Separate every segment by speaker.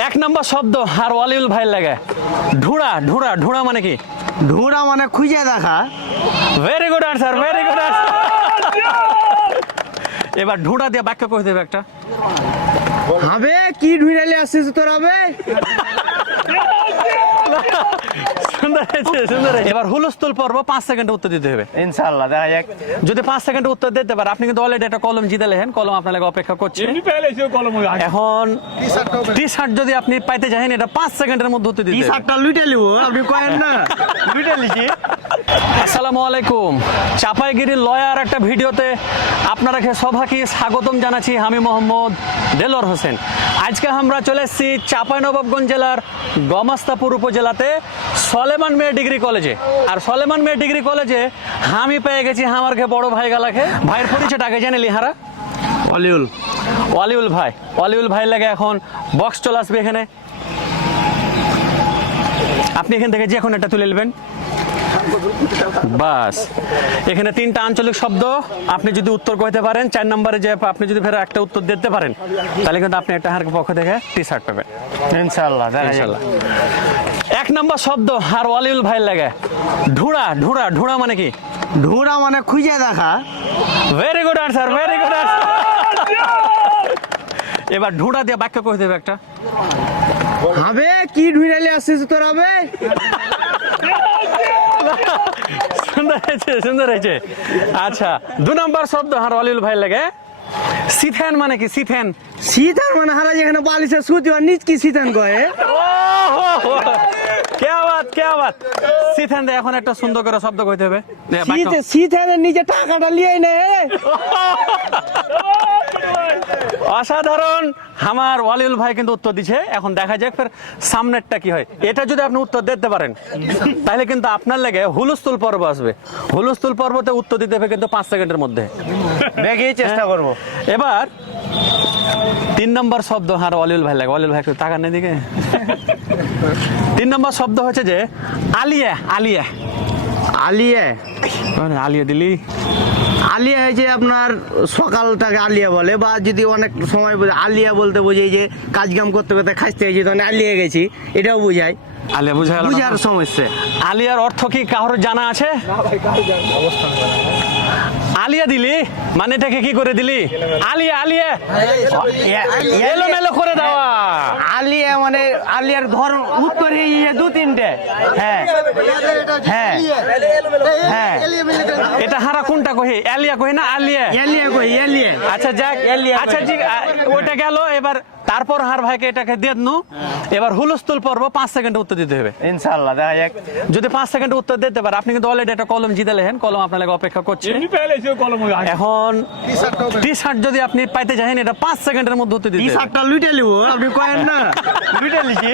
Speaker 1: এক নম্বর শব্দ আর ওয়ালিউল ভাই লাগে ঢুড়া ঢুড়া ঢুড়া মানে কি?
Speaker 2: ঢোড়া মানে খুঁজে দেখা।
Speaker 1: Very good answer, very good answer. এবার ঢুড়া দিয়ে বাক্য কই দেবে একটা।
Speaker 2: হবে কি ঢুইরালে আসছিস তোর হবে?
Speaker 1: সুন্দর হয়েছে, সুন্দর হয়েছে। এবার হুলস্থুল পর্ব 5 সেকেন্ডে উত্তর দিতে হবে।
Speaker 2: ইনশাআল্লাহ দেখা যাক।
Speaker 1: যদি 5 সেকেন্ডে উত্তর দিতে পারে, আপনি কিন্তু অলরেডি একটা কলম জিতে লেন, কলম আপনার লাগে অপেক্ষা করছে। এখন টি শার্ট যদি আপনি পাইতে চাহেন, এটা 5 সেকেন্ডের মধ্যে উত্তর দিতে
Speaker 2: টি
Speaker 1: হবে।
Speaker 2: শার্টটা লুটে লিব, আপনি কয়েন না লুটে লিছি।
Speaker 1: আসসালামু আলাইকুম, চাপাইগিরির লয়ার একটা ভিডিওতে আপনারাকে সবাইকে স্বাগতম জানাচ্ছি। আমি মোহাম্মদ দেলোয়ার হোসেন। আজকে আমরা চলে এসেছি চাঁপাইনবাবগঞ্জ জেলার গমাস্তাপুর উপজেলাতে সলেমান মেয়ে ডিগ্রি কলেজে। আর সলেমান মেয়ে ডিগ্রি কলেজে আমি পেয়ে গেছি আমার বড় ভাই গালাকে। ভাইয়ের পরিচয়টা আগে জেনে লিহারা।
Speaker 2: ওয়ালিউল।
Speaker 1: ওয়ালিউল ভাই, ওয়ালিউল ভাই লাগে এখন বক্স চলে আসবে এখানে। আপনি এখান থেকে যে কোনো একটা তুলে নেবেন, বাস। এখানে 3টা আঞ্চলিক শব্দ, আপনি যদি উত্তর কইতে পারেন 4 নম্বরে যে আপনি যদি ফের একটা উত্তর দিতে পারেন, তাহলে কিন্তু আপনি একটা হার পক্ষ থেকে টি শার্ট পাবেন
Speaker 2: ইনশাআল্লাহ দেখা যাক।
Speaker 1: ইনশাআল্লাহ। 1 নম্বর শব্দ আর ওয়ালিউল ভাই লাগে ঢুড়া ঢুড়া ঢুড়া মানে কি?
Speaker 2: ঢোড়া মানে খুঁজে দেখা।
Speaker 1: Very good answer, very good answer. এবার ঢুড়া দিয়ে বাক্য কই দেবে একটা।
Speaker 2: হবে কি ঢুইরালে আসছিস তোর হবে?
Speaker 1: সুন্দর হয়েছে, সুন্দর হয়েছে। আচ্ছা, 2 নম্বর শব্দ আর ওয়ালিউল ভাই লাগে সিথেন মানে কি? সিথেন।
Speaker 2: শীতান মানে হারা যেখানে বালিশে শুতি আর নিচ কি শীতান কয়ে।
Speaker 1: क्या बात, क्या बात। সিথেন দিয়ে এখন একটা সুন্দর করে শব্দ কইতে হবে।
Speaker 2: শীতানের নিচে টাকাটা লিয়ে নে।
Speaker 1: অসাধারণ। আমার ওয়ালিউল ভাই কিন্তু উত্তর দিছে। এখন দেখা যাক ফের সামনেরটা কি হয়। এটা যদি আপনি উত্তর দিতে পারেন, তাহলে কিন্তু আপনার লাগে হুলস্থুল পর্ব আসবে। হুলস্থুল পর্বতে উত্তর দিতে হবে কিন্তু 5 সেকেন্ডের মধ্যে।
Speaker 2: দেখি চেষ্টা করব।
Speaker 1: এবার 3 নম্বর শব্দ আর ওয়ালিউল ভাই লাগে। ওয়ালিউল ভাই একটু তাকান এদিকে। 3 নম্বর শব্দ হচ্ছে যে আলিয়া। আলিয়া
Speaker 2: আলিয়া।
Speaker 1: আলিয়া দিলি।
Speaker 2: আলিয়া হয়েছে আপনার সকালটাকে আলিয়া বলে, বা যদি অনেক সময় আলিয়া বলতে বোঝে যে কাজ কাম করতে করতে খাইতে হয়েছে তখন আলিয়া গেছি, এটাও বোঝায়।
Speaker 1: আলিয়া বুঝা গেল?
Speaker 2: বুঝার সমস্যা।
Speaker 1: আলিয়ার অর্থ কি কারোর জানা আছে? আলিয়া দিলি মানে এটাকে কি করে দিলি? আলিয়া আলিয়া এলোমেলো করে দেওয়া।
Speaker 2: আলিয়া মানে আলিয়ার ধরন উত্তর হয়ে 2-3টে। হ্যাঁ হ্যাঁ হ্যাঁ।
Speaker 1: এটা হারা কোনটা কহি? আলিয়া কহি না আলিয়া?
Speaker 2: এলিয়া কই এলিয়া।
Speaker 1: আচ্ছা যাক,
Speaker 2: আলিয়া
Speaker 1: আচ্ছা জি, ওইটা গেল। এবার তারপর হার ভাইকে এটাকে দিয়ে দনু। এবার হুলস্থুল পর্ব 5 সেকেন্ডে উত্তর দিতে হবে।
Speaker 2: ইনশাআল্লাহ দেখা যাক।
Speaker 1: যদি 5 সেকেন্ডে উত্তর দিতে পারে, আপনি কিন্তু অলরেডি একটা কলম জিতে লেন, কলম আপনার লাগে অপেক্ষা করছে। এখন টি শার্ট যদি আপনি পাইতে চাহেন, এটা 5 সেকেন্ডের মধ্যে উত্তর দিতে
Speaker 2: টি
Speaker 1: হবে।
Speaker 2: শার্টটা লুটে লিব, আপনি কয়েন না লুটে লিছি।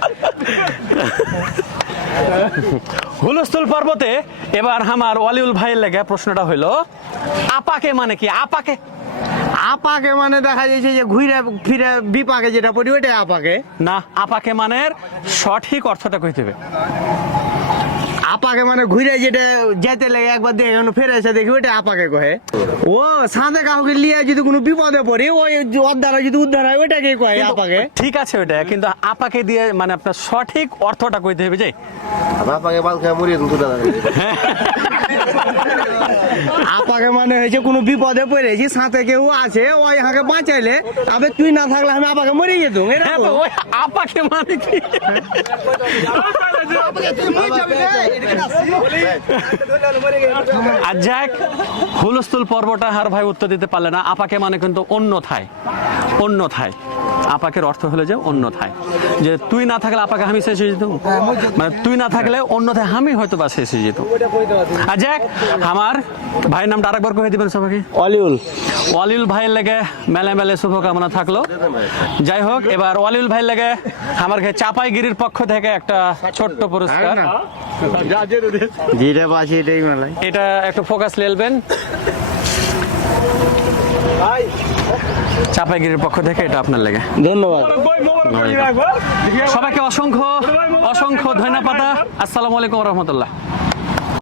Speaker 1: হুলস্থুল পর্বতে এবার আমার ওয়ালিউল ভাইয়ের লাগে প্রশ্নটা হইলো আপাকে মানে কি? আপাকে
Speaker 2: আপাকে মানে দেখা যাচ্ছে যে ঘুরে ফিরে বিপাকে যেটা পড়ি ওইটা আপাকে
Speaker 1: না। আপাকে মানের সঠিক অর্থটা কইতে হবে।
Speaker 2: আপাকে মানে ঘুরে যেটা যেতে লাগে একবার দেখে ফেরে এসে দেখি ওইটা আপাকে কহে। ও সাথে কাউকে লিয়ে যদি কোনো বিপদে পড়ি ওই অদ্ধারা যদি উদ্ধার হয় ওইটাকে কয় আপাকে।
Speaker 1: ঠিক আছে ওইটা, কিন্তু আপাকে দিয়ে মানে আপনার সঠিক অর্থটা কইতে হবে। যে
Speaker 3: আপাকে বাল খেয়ে মরিয়ে দুটা
Speaker 2: আপাকে মানে হয়েছে কোনো বিপদে পড়েছি, সাথে কেউ আছে ওই হাঁকে বাঁচাইলে, আবে তুই না থাকলে আমি আপাকে মরে যেতাম।
Speaker 1: হ্যাঁ, তো ওই আপাকে মানে কি? আর যাক, হুলস্থুল পর্বটা হার ভাই উত্তর দিতে পারলে না। আপাকে মানে কিন্তু অন্যথায়। অন্যথায় আপাকের অর্থ হলো যে অন্যথায়, যে তুই না থাকলে আপাকে আমি শেষ হয়ে যেত, মানে তুই না থাকলে অন্যথায় আমি হয়তো বা শেষ হয়ে যেত। আর যাক, আমার ভাইয়ের নামটা আরেকবার কয়ে দিবেন সবাইকে।
Speaker 2: ওয়ালিউল।
Speaker 1: ওয়ালিউল ভাইয়ের লেগে মেলে মেলে শুভকামনা থাকলো। যাই হোক, এবার ওয়ালিউল ভাইয়ের লেগে আমার চাপাইগিরির পক্ষ থেকে একটা ছোট্ট পুরস্কার।
Speaker 2: যেটা পাচ্ছি এটাই মেলায়।
Speaker 1: এটা একটু ফোকাস লেলবেন। চাপাইগিরির পক্ষ থেকে এটা আপনার লেগে।
Speaker 2: ধন্যবাদ।
Speaker 1: সবাইকে অসংখ্য অসংখ্য ধন্যবাদ। আসসালামু আলাইকুম রহমতুল্লাহ।